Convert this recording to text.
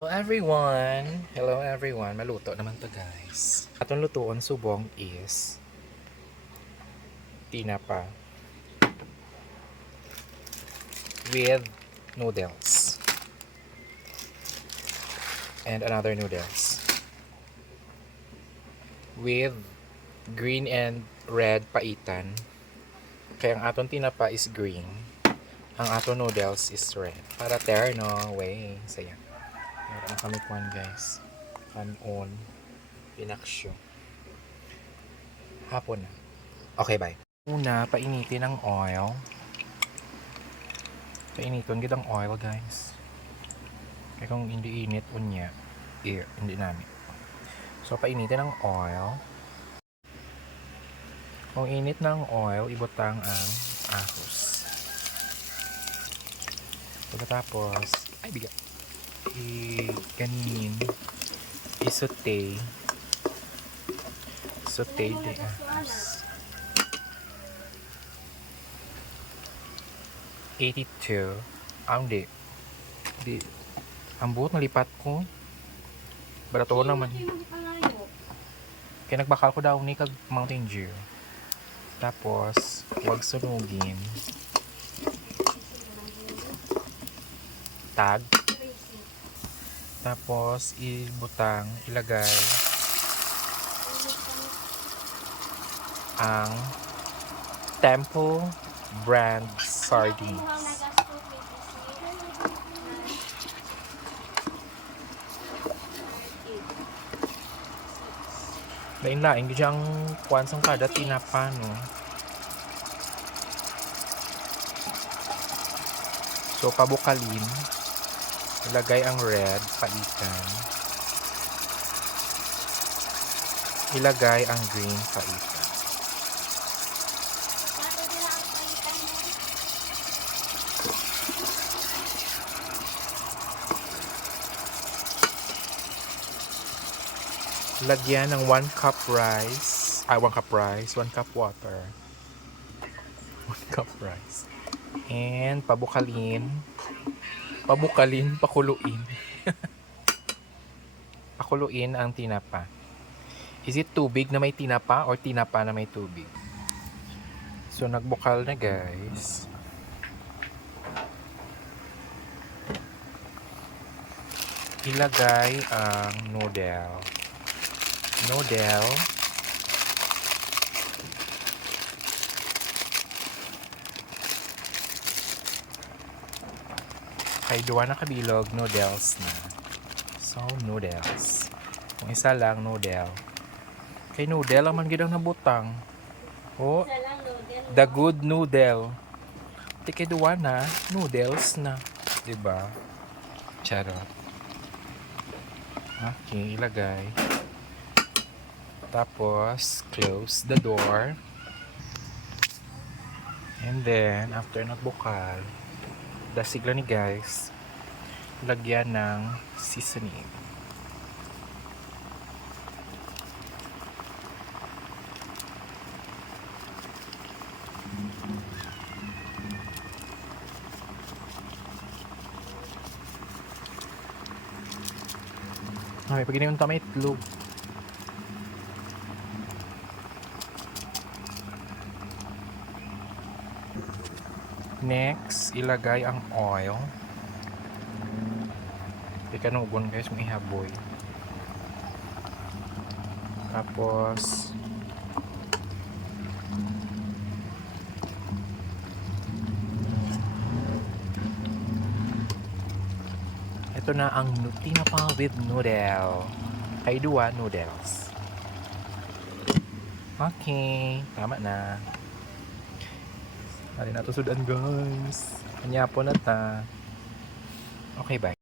Hello everyone, maluto naman to guys. Atong lutuon subong is tinapa with noodles and another noodles with green and red paitan. Kaya ang atong tinapa is green, ang atong noodles is red. Para terno, way, saya. Meron kami kuhan guys. Kanon, pinaksyo. Hapon na. Okay, bye. Una, painitin ang oil. Painiton gid ang oil guys. Kaya kung hindi init unya, hindi namin. So painitin ang oil. Kung init ng oil, ibutang ang ahos. Pagkatapos, ay bigat. Kanin, i-saute. Saute de ahos. 82. Di. Ang buot nalipat ko. Barato naman. Kaya nagbakal ko daw ni kag Mountain Dew. Tapos, huwag sunugin. Tag. Tapos, ilagay ang Temple brand sardines. Lain-lain gyud kuan sang kada tinapa no. So pabukalin, ilagay ang red paitan. Ilagay ang green paitan. Lagyan ng 1 cup rice, 1 cup rice, 1 cup water. 1 cup rice. And pakuluin. Pakuluin ang tinapa. Is it tubig na may tinapa or tinapa na may tubig? So nagbukal na guys. Ilagay ang noodle. Kay duwa na kabilog, noodles na. So, noodles. Kung isa lang, noodle. Kay noodle, ang man gid ang nabutang. Oh, the good noodle. Kay duwa na, noodles na. Diba? Charot. Okay, ilagay. Tapos, close the door. And then, after nagbukal, dasig lang ni guys, lagyan ng seasoning. Okay, pag giniunta may itlog. Next, ilagay ang oil. Ikanugon guys, may ihaboy. Tapos, ito na ang tinapa with noodle. Kay duwa noodles. Okay, tama na. Hindi na to sudan guys. Kanya po na ta. Okay, bye.